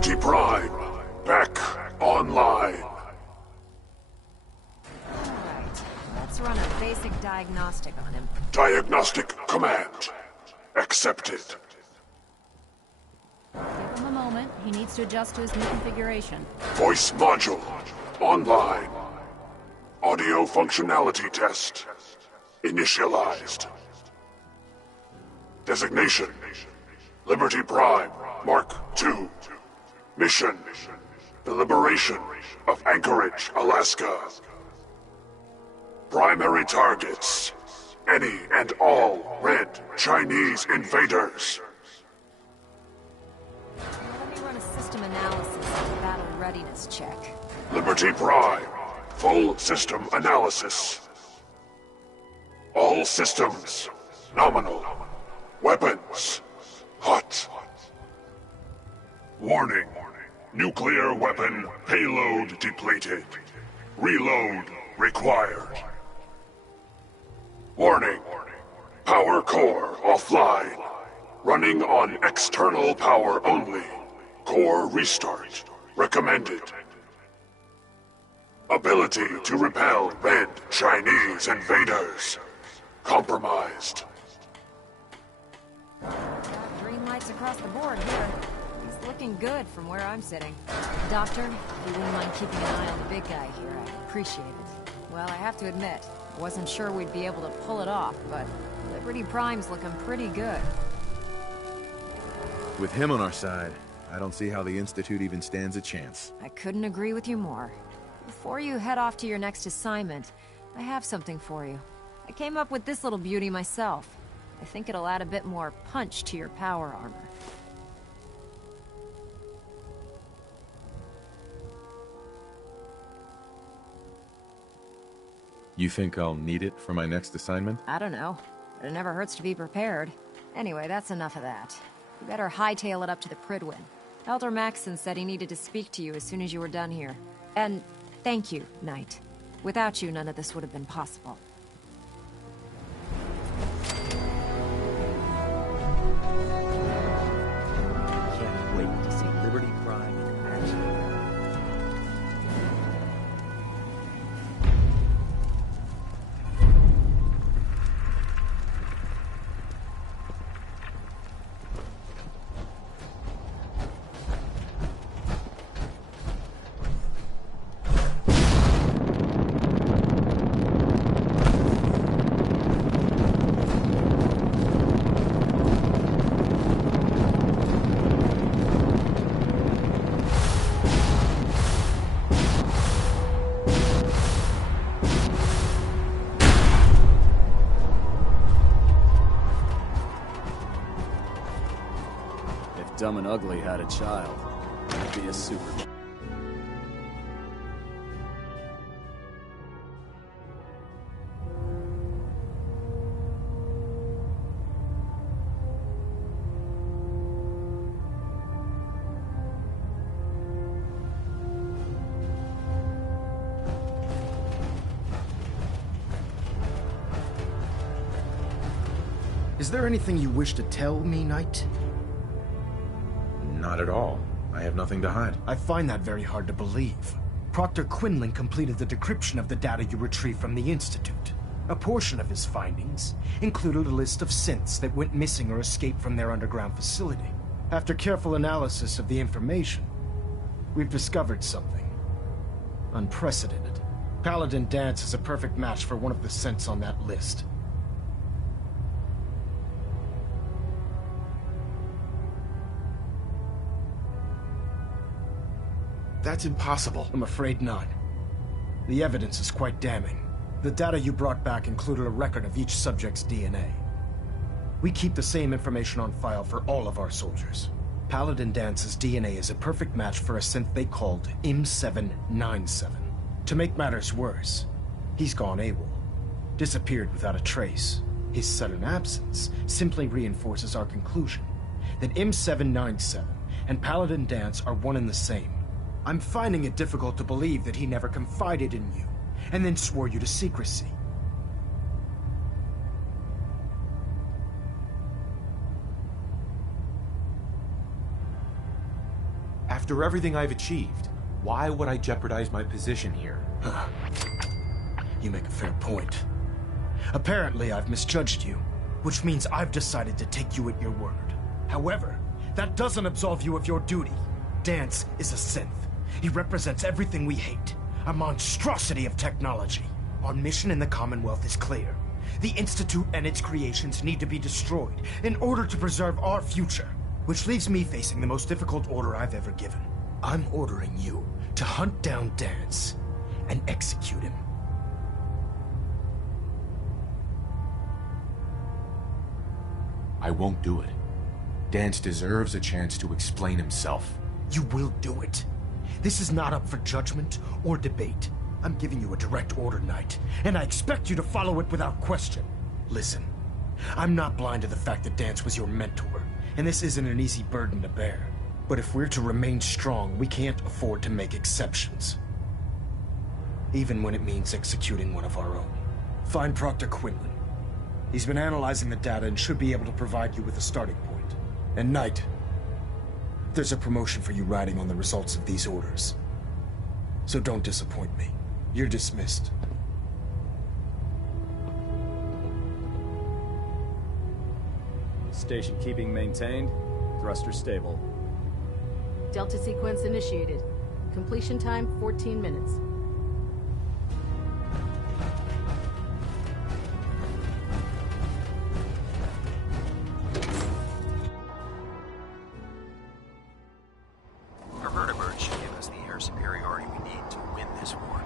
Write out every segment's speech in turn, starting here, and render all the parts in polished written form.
Liberty Prime, back online. Alright, let's run a basic diagnostic on him. Diagnostic command accepted. Give him a moment. He needs to adjust to his new configuration. Voice module online. Audio functionality test initialized. Designation: Liberty Prime Mark II. Mission: the liberation of Anchorage, Alaska. Primary targets: any and all red Chinese invaders. Let me run a system analysis and a battle readiness check. Liberty Prime, full system analysis. All systems nominal. Weapons hot. Warning: nuclear weapon payload depleted. Reload required. Warning: power core offline. Running on external power only. Core restart recommended. Ability to repel red Chinese invaders compromised. Got green lights across the board here. He's looking good from where I'm sitting. Doctor, if you wouldn't mind keeping an eye on the big guy here, I'd appreciate it. Well, I have to admit, I wasn't sure we'd be able to pull it off, but Liberty Prime's looking pretty good. With him on our side, I don't see how the Institute even stands a chance. I couldn't agree with you more. Before you head off to your next assignment, I have something for you. I came up with this little beauty myself. I think it'll add a bit more punch to your power armor. You think I'll need it for my next assignment? I don't know, but it never hurts to be prepared. Anyway, that's enough of that. You better hightail it up to the Pridwin. Elder Maxson said he needed to speak to you as soon as you were done here. And thank you, Knight. Without you, none of this would have been possible. Can't wait to see Liberty Prime in action. Dumb and Ugly had a child, it'd be a super... Is there anything you wish to tell me, Knight? Not at all. I have nothing to hide. I find that very hard to believe. Proctor Quinlan completed the decryption of the data you retrieved from the Institute. A portion of his findings included a list of synths that went missing or escaped from their underground facility. After careful analysis of the information, we've discovered something unprecedented. Paladin Dance is a perfect match for one of the synths on that list. That's impossible. I'm afraid not. The evidence is quite damning. The data you brought back included a record of each subject's DNA. We keep the same information on file for all of our soldiers. Paladin Dance's DNA is a perfect match for a synth they called M797. To make matters worse, he's gone AWOL. Disappeared without a trace. His sudden absence simply reinforces our conclusion that M797 and Paladin Dance are one and the same. I'm finding it difficult to believe that he never confided in you, and then swore you to secrecy. After everything I've achieved, why would I jeopardize my position here? You make a fair point. Apparently, I've misjudged you, which means I've decided to take you at your word. However, that doesn't absolve you of your duty. Dance is a synth. He represents everything we hate, a monstrosity of technology. Our mission in the Commonwealth is clear. The Institute and its creations need to be destroyed in order to preserve our future, which leaves me facing the most difficult order I've ever given. I'm ordering you to hunt down Dance and execute him. I won't do it. Dance deserves a chance to explain himself. You will do it. This is not up for judgment or debate. I'm giving you a direct order, Knight, and I expect you to follow it without question. Listen, I'm not blind to the fact that Dance was your mentor, and this isn't an easy burden to bear. But if we're to remain strong, we can't afford to make exceptions. Even when it means executing one of our own. Find Proctor Quinlan. He's been analyzing the data and should be able to provide you with a starting point. And Knight, there's a promotion for you riding on the results of these orders. So don't disappoint me. You're dismissed. Station keeping maintained. Thruster stable. Delta sequence initiated. Completion time 14 minutes. Our vertibird should give us the air superiority we need to win this war.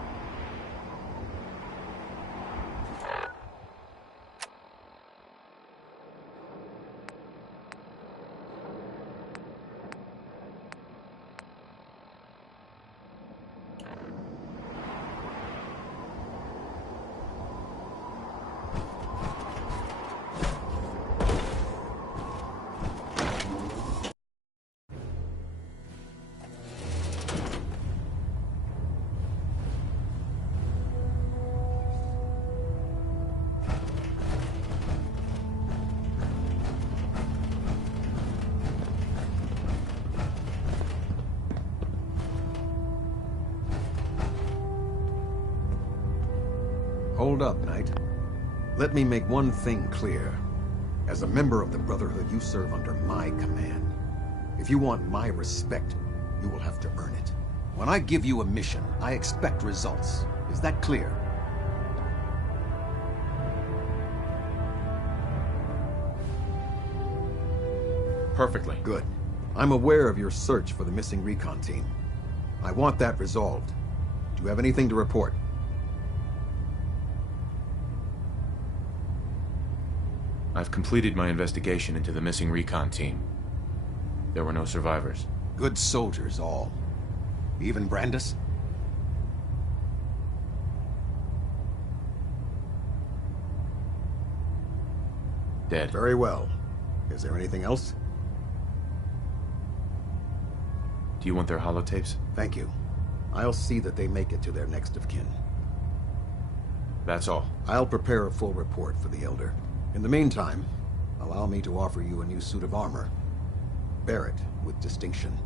Hold up, Knight. Let me make one thing clear. As a member of the Brotherhood, you serve under my command. If you want my respect, you will have to earn it. When I give you a mission, I expect results. Is that clear? Perfectly. Good. I'm aware of your search for the missing recon team. I want that resolved. Do you have anything to report? I've completed my investigation into the missing recon team. There were no survivors. Good soldiers, all. Even Brandis? Dead. Very well. Is there anything else? Do you want their holotapes? Thank you. I'll see that they make it to their next of kin. That's all. I'll prepare a full report for the Elder. In the meantime, allow me to offer you a new suit of armor. Bear it with distinction.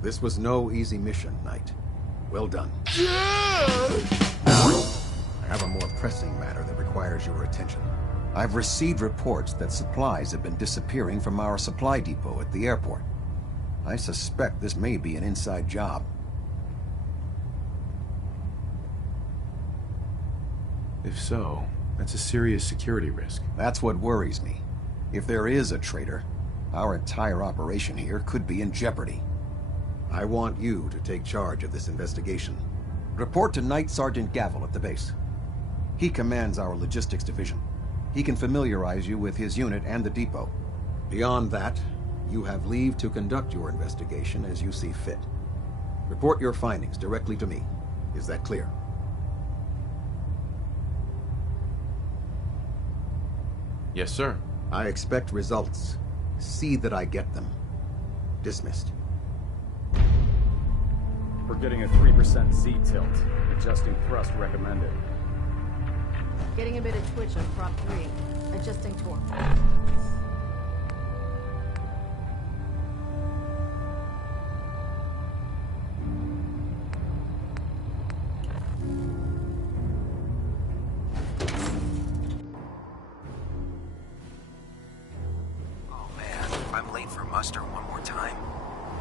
This was no easy mission, Knight. Well done. Now, I have a more pressing matter that requires your attention. I've received reports that supplies have been disappearing from our supply depot at the airport. I suspect this may be an inside job. If so, that's a serious security risk. That's what worries me. If there is a traitor, our entire operation here could be in jeopardy. I want you to take charge of this investigation. Report to Knight Sergeant Gavel at the base. He commands our logistics division. He can familiarize you with his unit and the depot. Beyond that, you have leave to conduct your investigation as you see fit. Report your findings directly to me. Is that clear? Yes, sir. I expect results. See that I get them. Dismissed. We're getting a 3% Z tilt. Adjusting thrust recommended. Getting a bit of twitch on prop 3. Adjusting torque. Oh man, if I'm late for muster one more time,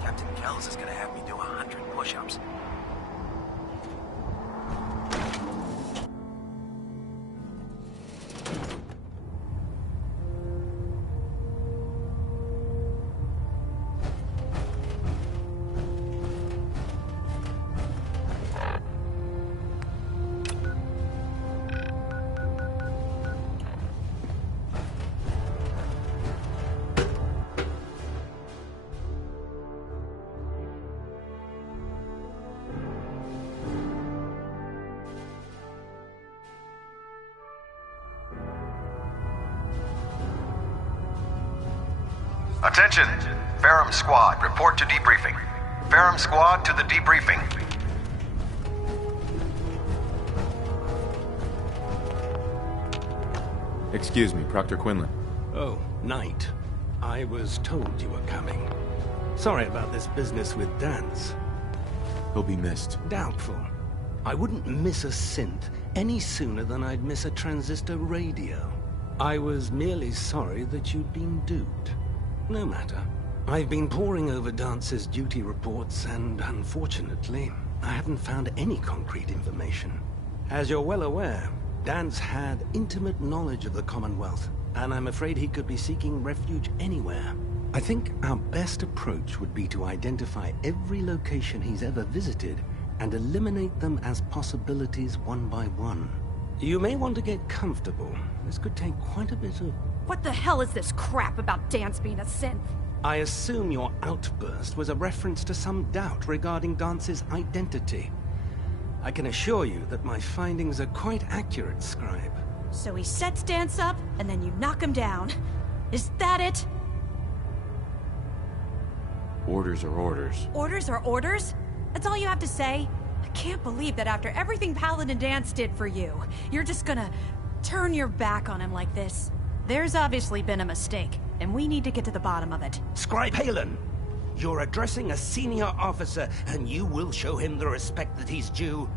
Captain Kells is gonna have me do 100 push-ups. Attention! Ferrum Squad, report to debriefing. Ferrum Squad to the debriefing. Excuse me, Proctor Quinlan. Oh, Knight. I was told you were coming. Sorry about this business with Dance. He'll be missed. Doubtful. I wouldn't miss a synth any sooner than I'd miss a transistor radio. I was merely sorry that you'd been duped. No matter. I've been poring over Dance's duty reports, and unfortunately, I haven't found any concrete information. As you're well aware, Dance had intimate knowledge of the Commonwealth, and I'm afraid he could be seeking refuge anywhere. I think our best approach would be to identify every location he's ever visited and eliminate them as possibilities one by one. You may want to get comfortable. This could take quite a bit of... What the hell is this crap about Dance being a synth? I assume your outburst was a reference to some doubt regarding Dance's identity. I can assure you that my findings are quite accurate, Scribe. So he sets Dance up, and then you knock him down. Is that it? Orders are orders. Orders are orders? That's all you have to say? I can't believe that after everything Paladin Dance did for you, you're just gonna turn your back on him like this. There's obviously been a mistake, and we need to get to the bottom of it. Scribe Halen, you're addressing a senior officer, and you will show him the respect that he's due.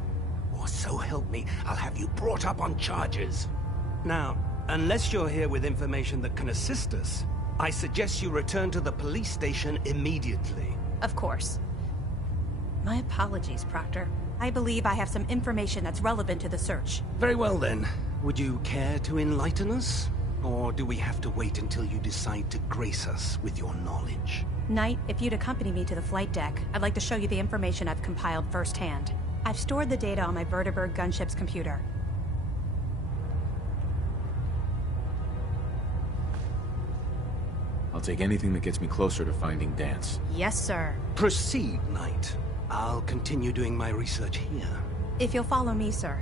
Or so help me, I'll have you brought up on charges. Now, unless you're here with information that can assist us, I suggest you return to the police station immediately. Of course. My apologies, Proctor. I believe I have some information that's relevant to the search. Very well then. Would you care to enlighten us? Or do we have to wait until you decide to grace us with your knowledge? Knight, if you'd accompany me to the flight deck, I'd like to show you the information I've compiled firsthand. I've stored the data on my Vertibird gunship's computer. I'll take anything that gets me closer to finding Dance. Yes, sir. Proceed, Knight. I'll continue doing my research here. If you'll follow me, sir.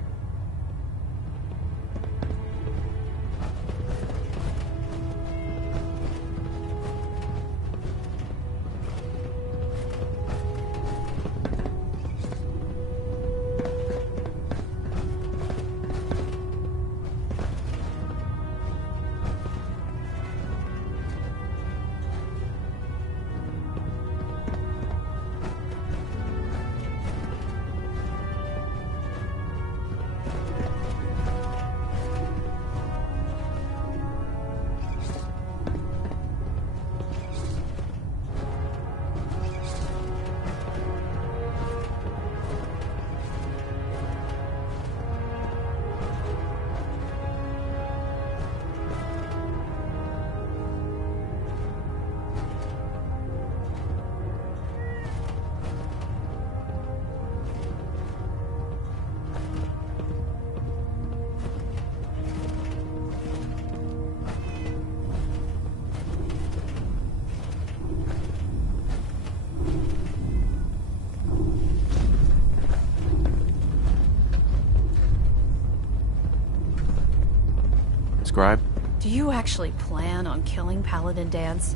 Scribe? Do you actually plan on killing Paladin Dance?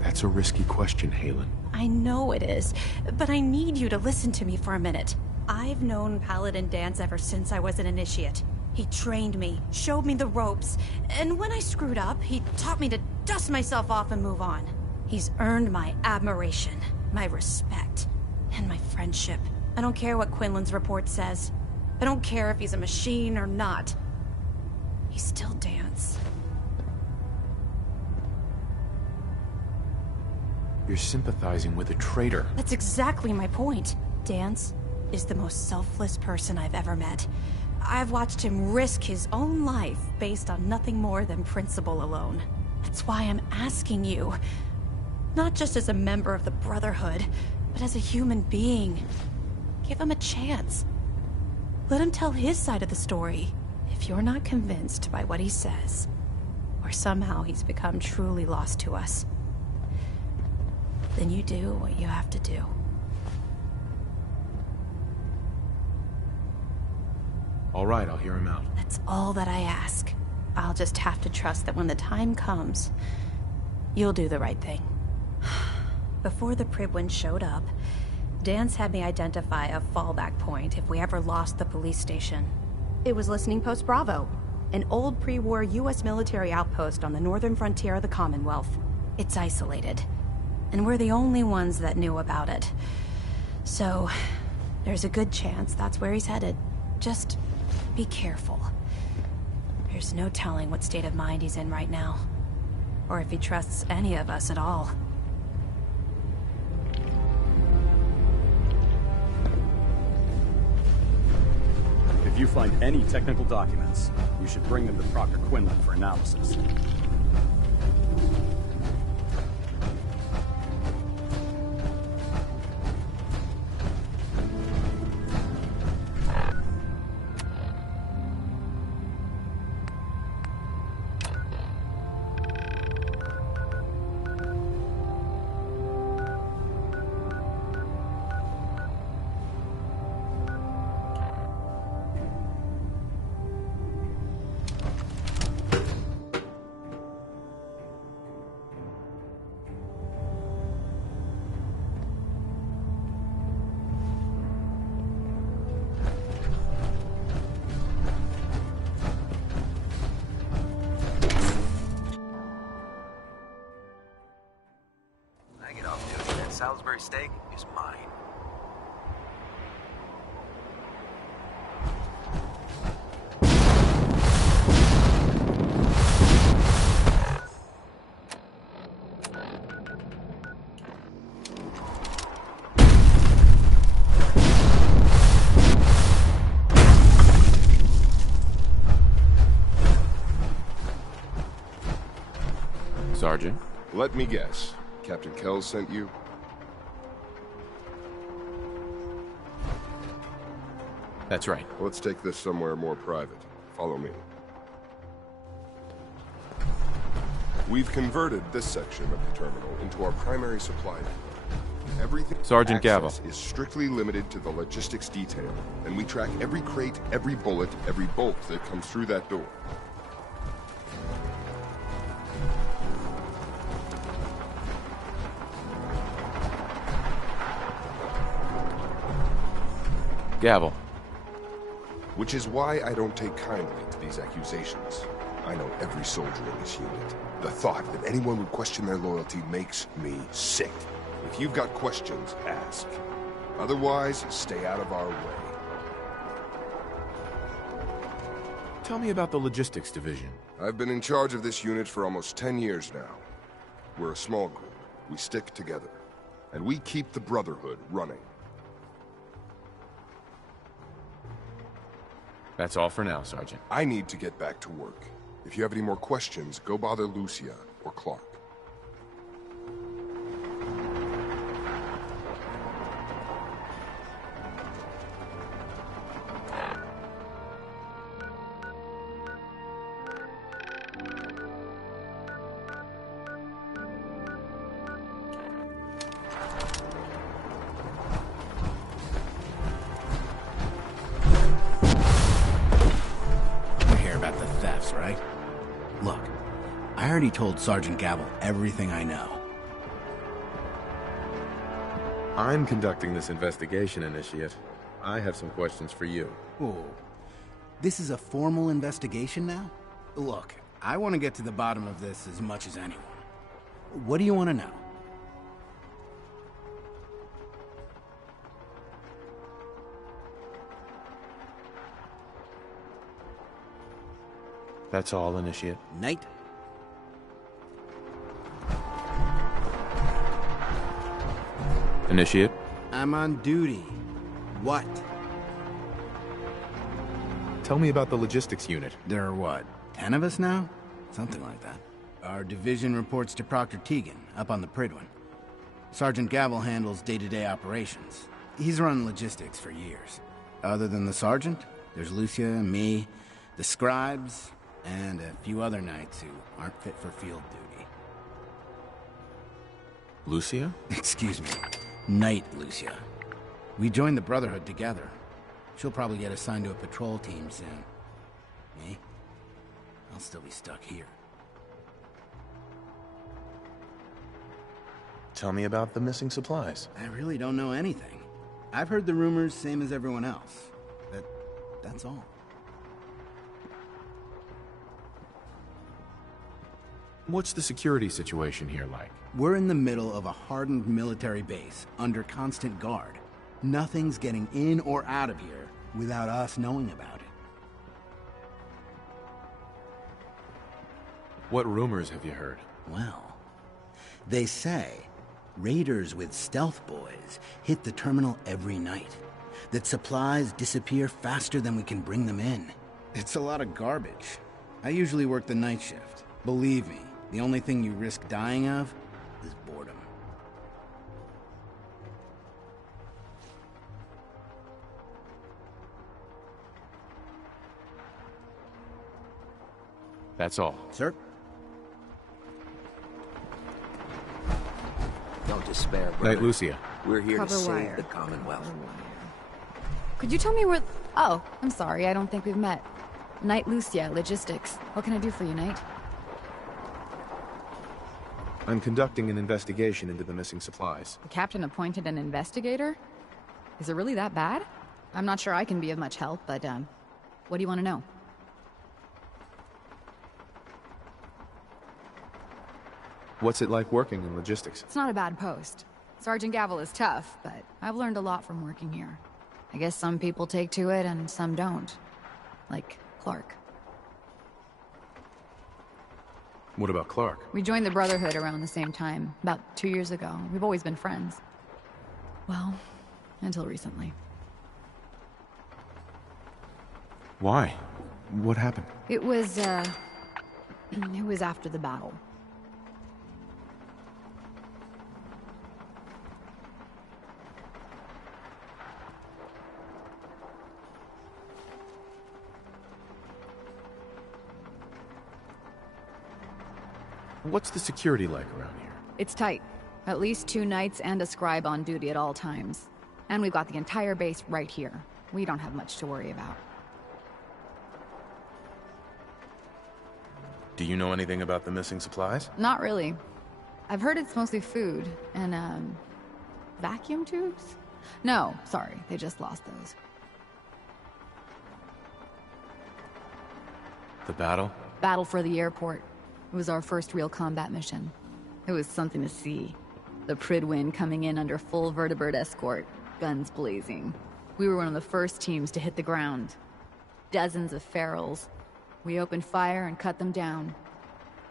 That's a risky question, Halen. I know it is, but I need you to listen to me for a minute. I've known Paladin Dance ever since I was an initiate. He trained me, showed me the ropes, and when I screwed up, he taught me to dust myself off and move on. He's earned my admiration, my respect, and my friendship. I don't care what Quinlan's report says. I don't care if he's a machine or not. He's still Dance. You're sympathizing with a traitor. That's exactly my point. Dance is the most selfless person I've ever met. I've watched him risk his own life based on nothing more than principle alone. That's why I'm asking you. Not just as a member of the Brotherhood, but as a human being. Give him a chance. Let him tell his side of the story. If you're not convinced by what he says, or somehow he's become truly lost to us, then you do what you have to do. All right, I'll hear him out. That's all that I ask. I'll just have to trust that when the time comes, you'll do the right thing. Before the Pribwin showed up, Dance had me identify a fallback point if we ever lost the police station. It was Listening Post Bravo, an old pre-war US military outpost on the northern frontier of the Commonwealth. It's isolated, and we're the only ones that knew about it. So, there's a good chance that's where he's headed. Just be careful. There's no telling what state of mind he's in right now, or if he trusts any of us at all. If you find any technical documents, you should bring them to Proctor Quinlan for analysis. Salisbury steak is mine. Sergeant? Let me guess. Captain Kells sent you? That's right. Let's take this somewhere more private. Follow me. We've converted this section of the terminal into our primary supply network. Everything Sergeant Gavel is strictly limited to the logistics detail, and we track every crate, every bullet, every bolt that comes through that door. Gavel. Which is why I don't take kindly to these accusations. I know every soldier in this unit. The thought that anyone would question their loyalty makes me sick. If you've got questions, ask. Otherwise, stay out of our way. Tell me about the logistics division. I've been in charge of this unit for almost 10 years now. We're a small group. We stick together. And we keep the Brotherhood running. That's all for now, Sergeant. I need to get back to work. If you have any more questions, go bother Lucia or Clark. Right? Look, I already told Sergeant Gavel everything I know. I'm conducting this investigation, Initiate. I have some questions for you. Whoa. This is a formal investigation now? Look, I want to get to the bottom of this as much as anyone. What do you want to know? That's all, Initiate. Knight? Initiate? I'm on duty. What? Tell me about the logistics unit. There are what, 10 of us now? Something like that. Our division reports to Proctor Teagan, up on the Pridwin. Sergeant Gavel handles day-to-day operations. He's run logistics for years. Other than the sergeant, there's Lucia, me, the scribes, and a few other knights who aren't fit for field duty. Lucia? Excuse me. Knight Lucia. We joined the Brotherhood together. She'll probably get assigned to a patrol team soon. Me? I'll still be stuck here. Tell me about the missing supplies. I really don't know anything. I've heard the rumors, same as everyone else. That's all. What's the security situation here like? We're in the middle of a hardened military base, under constant guard. Nothing's getting in or out of here without us knowing about it. What rumors have you heard? Well, they say raiders with stealth boys hit the terminal every night. That supplies disappear faster than we can bring them in. It's a lot of garbage. I usually work the night shift. Believe me, the only thing you risk dying of is boredom. That's all. Sir? Don't despair, brother. Knight Lucia. We're here Cover to save wire. the Commonwealth. Could you tell me where... Oh, I'm sorry, I don't think we've met. Knight Lucia, Logistics. What can I do for you, Knight? I'm conducting an investigation into the missing supplies. The captain appointed an investigator? Is it really that bad? I'm not sure I can be of much help, but, what do you want to know? What's it like working in logistics? It's not a bad post. Sergeant Gavel is tough, but I've learned a lot from working here. I guess some people take to it and some don't. Like Clark. What about Clark? We joined the Brotherhood around the same time, about 2 years ago. We've always been friends. Well, until recently. Why? What happened? It was after the battle. What's the security like around here? It's tight. At least 2 knights and a scribe on duty at all times. And we've got the entire base right here. We don't have much to worry about. Do you know anything about the missing supplies? Not really. I've heard it's mostly food and, vacuum tubes? No, sorry, they just lost those. The battle? Battle for the airport. It was our first real combat mission. It was something to see. The Pridwin coming in under full vertebrate escort, guns blazing. We were one of the first teams to hit the ground. Dozens of ferals. We opened fire and cut them down,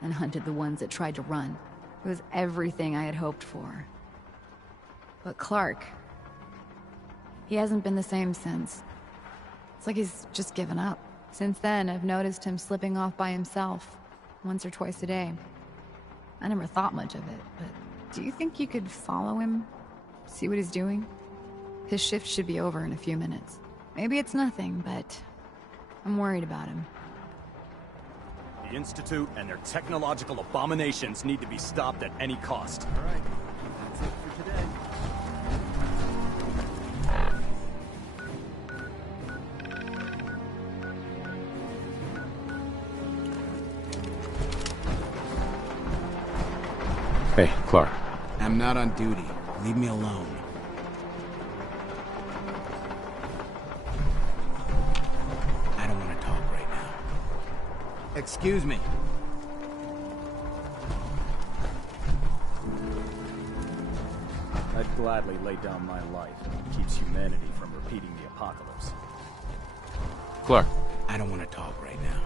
and hunted the ones that tried to run. It was everything I had hoped for. But Clark, he hasn't been the same since. It's like he's just given up. Since then, I've noticed him slipping off by himself, once or twice a day. I never thought much of it, but do you think you could follow him? See what he's doing? His shift should be over in a few minutes. Maybe it's nothing, but I'm worried about him. The Institute and their technological abominations need to be stopped at any cost. All right, that's it for today. Hey, Clark. I'm not on duty. Leave me alone. Excuse me. I'd gladly lay down my life if it keeps humanity from repeating the apocalypse. Clark. I don't want to talk right now.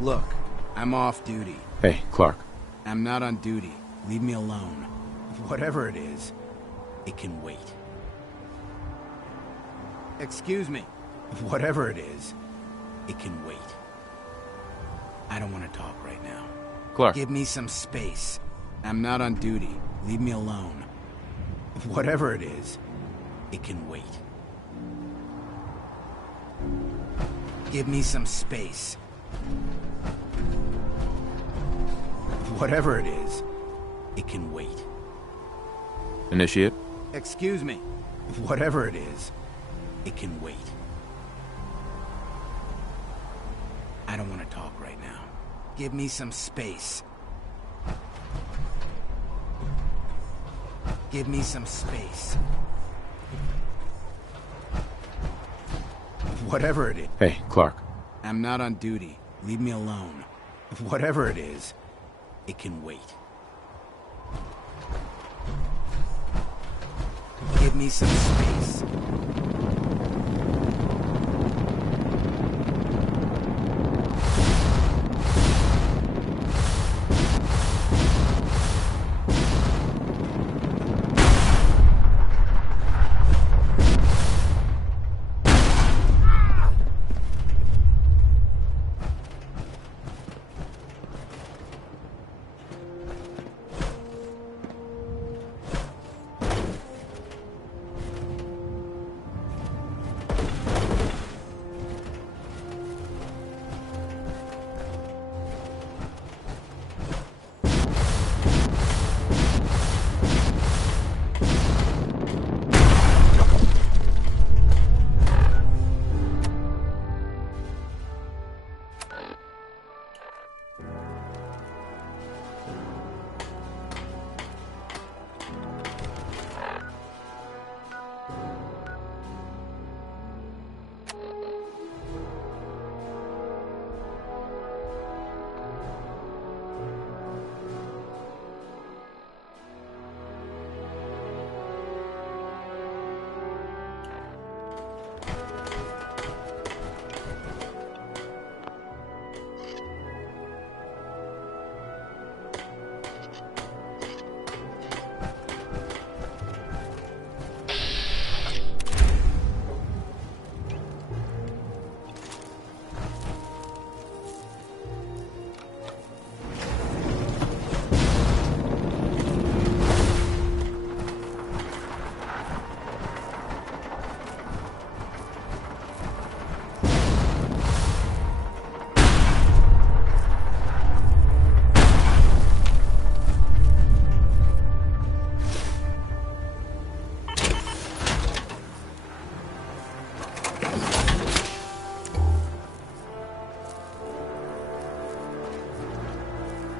Look, I'm off duty. Hey, Clark. I'm not on duty. Leave me alone. Whatever it is, it can wait. Excuse me. Whatever it is, it can wait. I don't want to talk right now. Clark. Give me some space. I'm not on duty. Leave me alone. Whatever it is, it can wait. Give me some space. Whatever it is, it can wait. Initiate. Excuse me. Whatever it is, it can wait. I don't want to talk right now. Give me some space. Give me some space. Whatever it is. Hey, Clark. I'm not on duty. Leave me alone. Whatever it is, it can wait. Give me some space.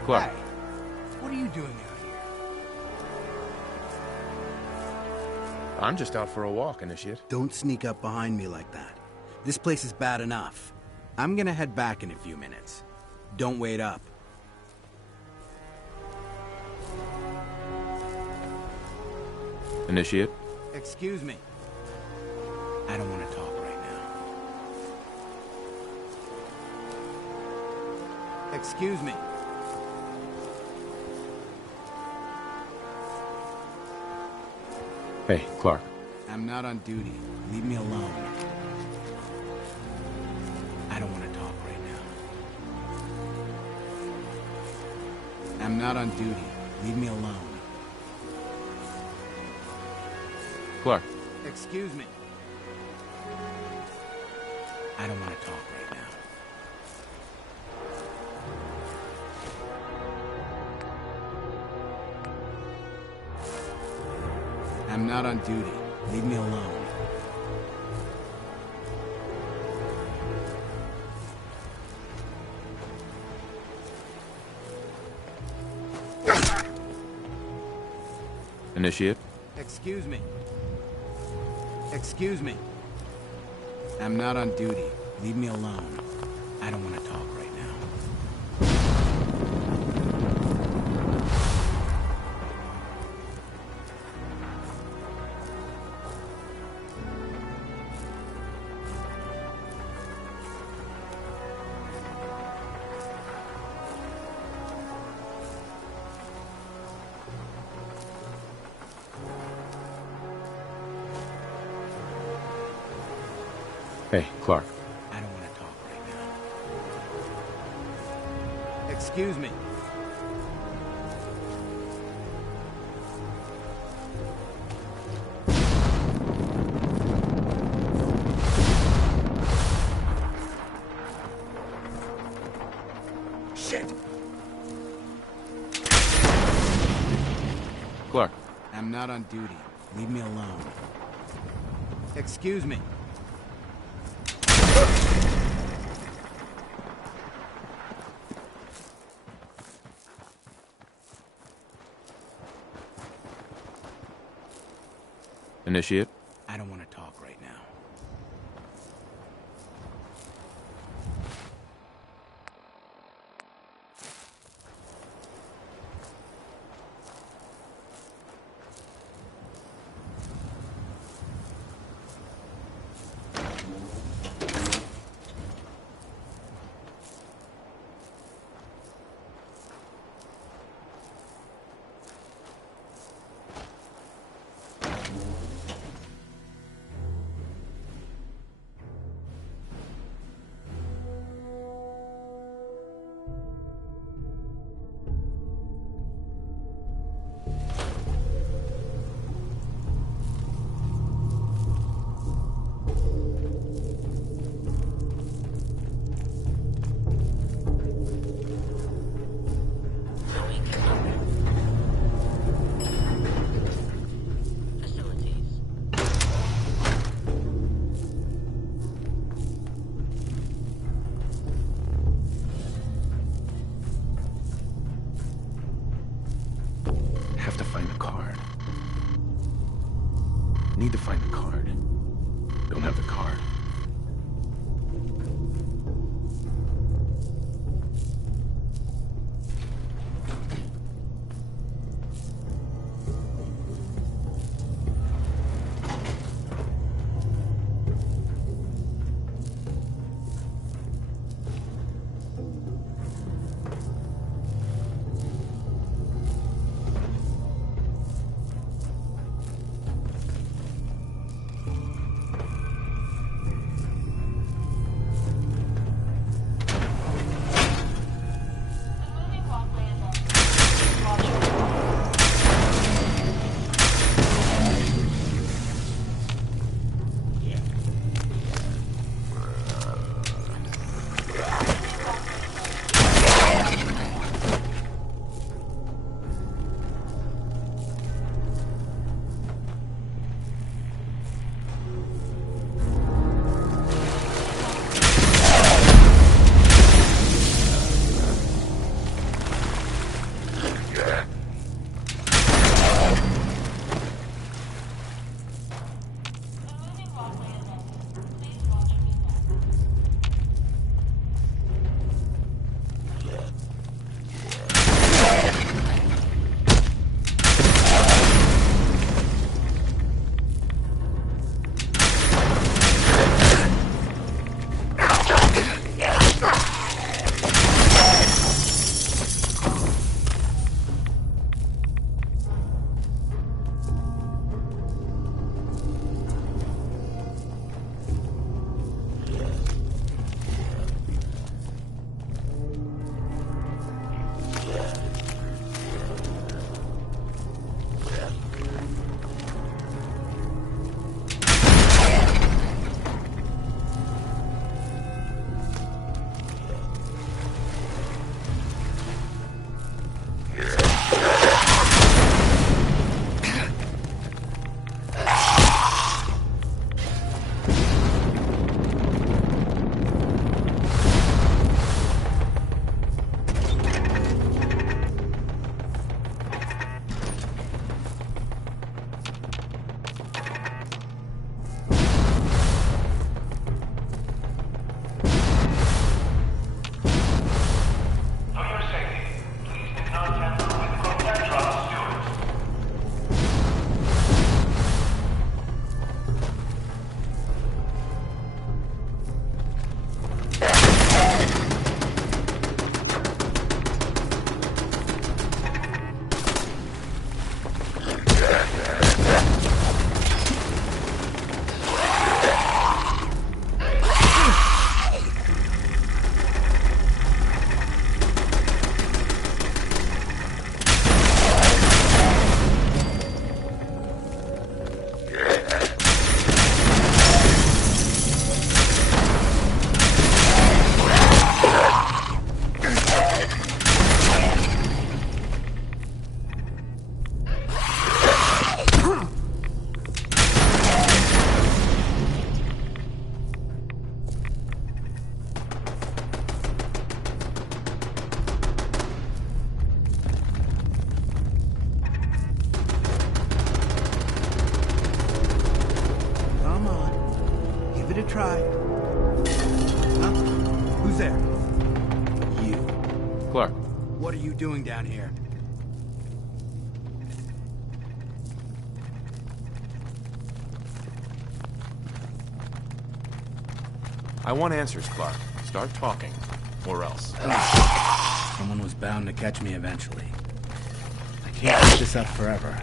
Clark. Hey, what are you doing out here? I'm just out for a walk, Initiate. Don't sneak up behind me like that. This place is bad enough. I'm gonna head back in a few minutes. Don't wait up. Initiate. Excuse me. I don't want to talk right now. Excuse me. Hey, Clark. I'm not on duty. Leave me alone. I don't want to talk right now. I'm not on duty. Leave me alone. Clark. Excuse me. I don't want to talk right now. I'm not on duty. Leave me alone. Initiate. Excuse me. Excuse me. I'm not on duty. Leave me alone. I don't want to talk right now. Hey, Clark. I don't want to talk right now. Excuse me. Shit! Clark. I'm not on duty. Leave me alone. Excuse me. Initiate. I don't want to talk right now. Have to find the card. Need to find the card. Don't have the card. try. Huh? Who's there? You. Clark. What are you doing down here? I want answers, Clark. Start talking, or else. Someone was bound to catch me eventually. I can't keep this up forever.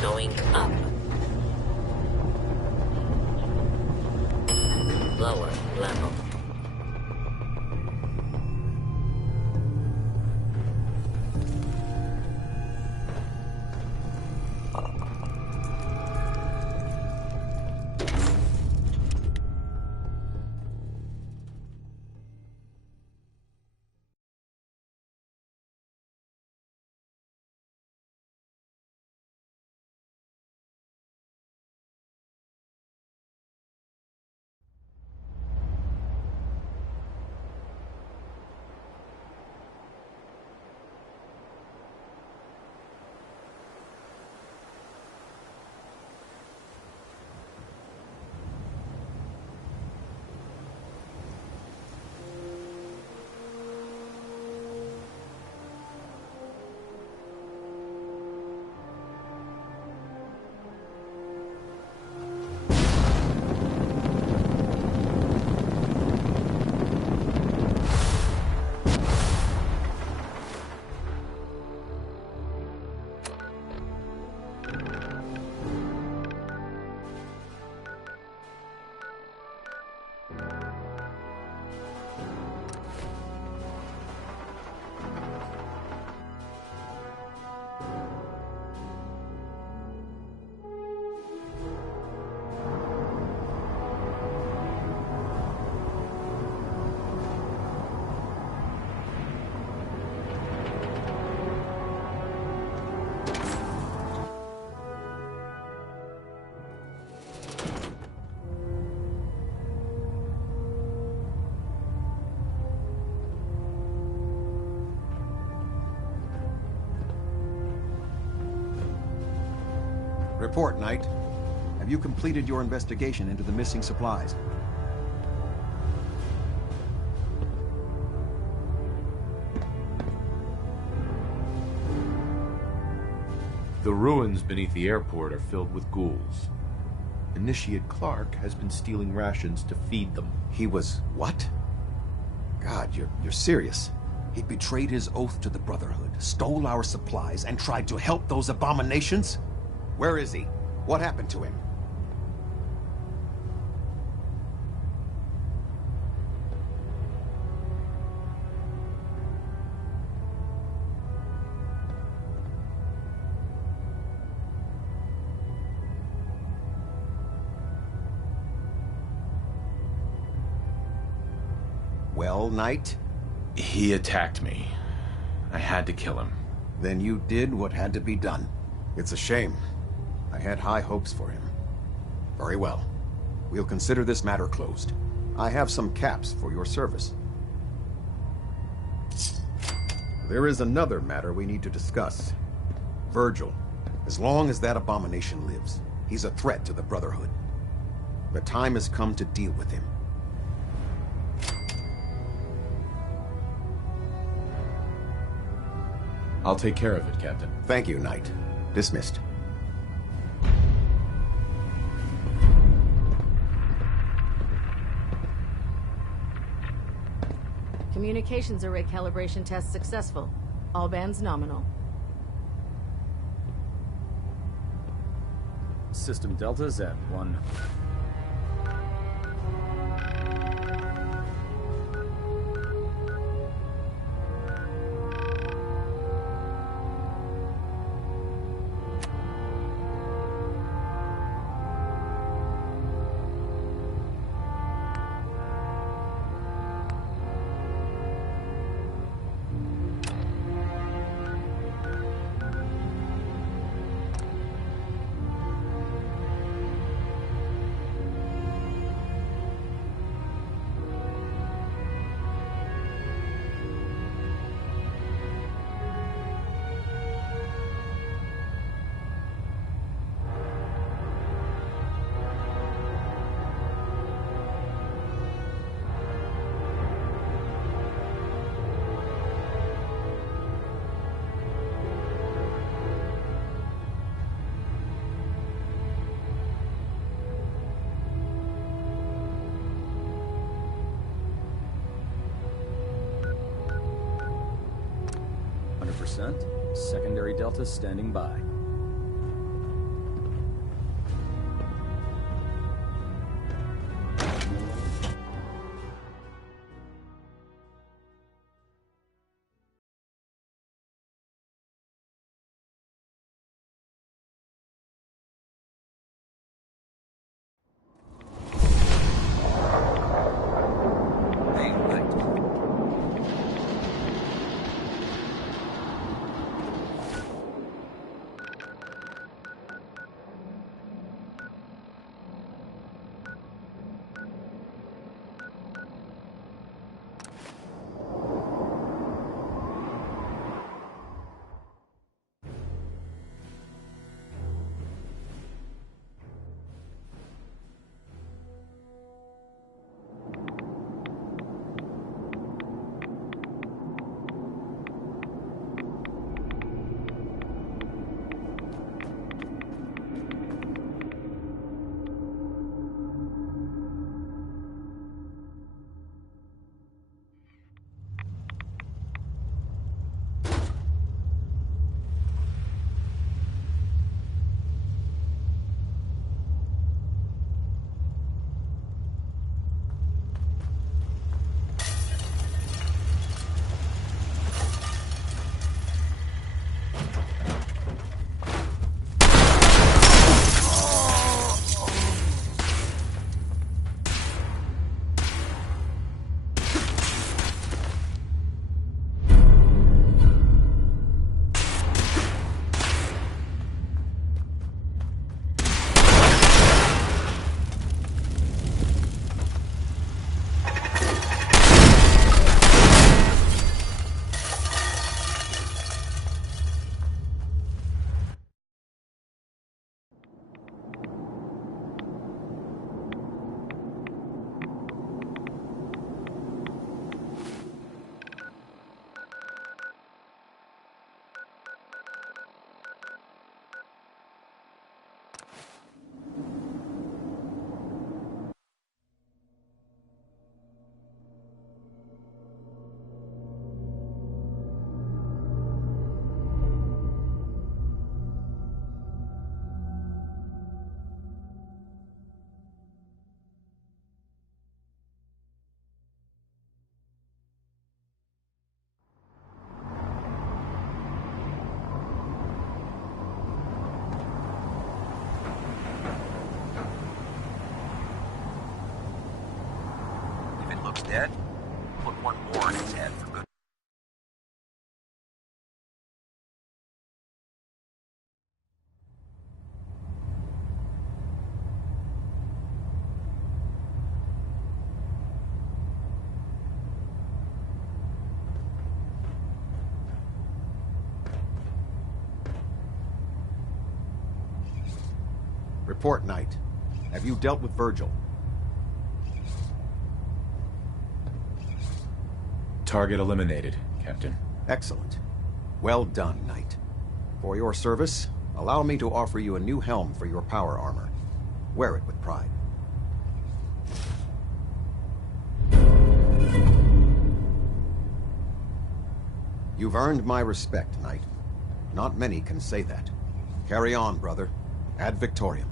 Going up. Lower level. Report, Knight. Have you completed your investigation into the missing supplies? The ruins beneath the airport are filled with ghouls. Initiate Clark has been stealing rations to feed them. He was... what? God, you're serious. He betrayed his oath to the Brotherhood, stole our supplies, and tried to help those abominations? Where is he? What happened to him? Well, Knight? He attacked me. I had to kill him. Then you did what had to be done. It's a shame. I had high hopes for him. Very well. We'll consider this matter closed. I have some caps for your service. There is another matter we need to discuss. Virgil. As long as that abomination lives, he's a threat to the Brotherhood. The time has come to deal with him. I'll take care of it, Captain. Thank you, Knight. Dismissed. Communications array calibration test successful. All bands nominal. System Delta's at 1. Secondary Delta standing by. Dead? Put one more in his head for good. Report, Knight. Have you dealt with Virgil? Target eliminated, Captain. Excellent. Well done, Knight. For your service, allow me to offer you a new helm for your power armor. Wear it with pride. You've earned my respect, Knight. Not many can say that. Carry on, brother. Ad Victoriam.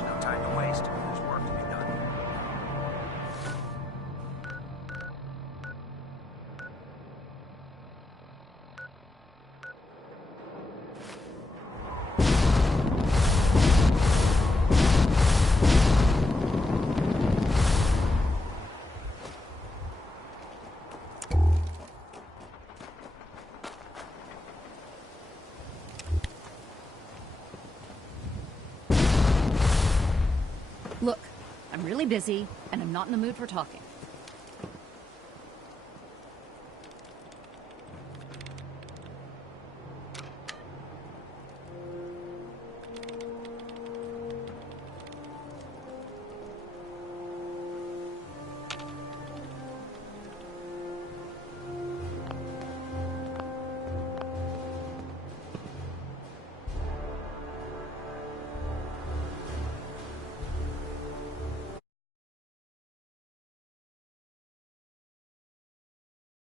No time to waste. There's work to be done. Look, I'm really busy, and I'm not in the mood for talking.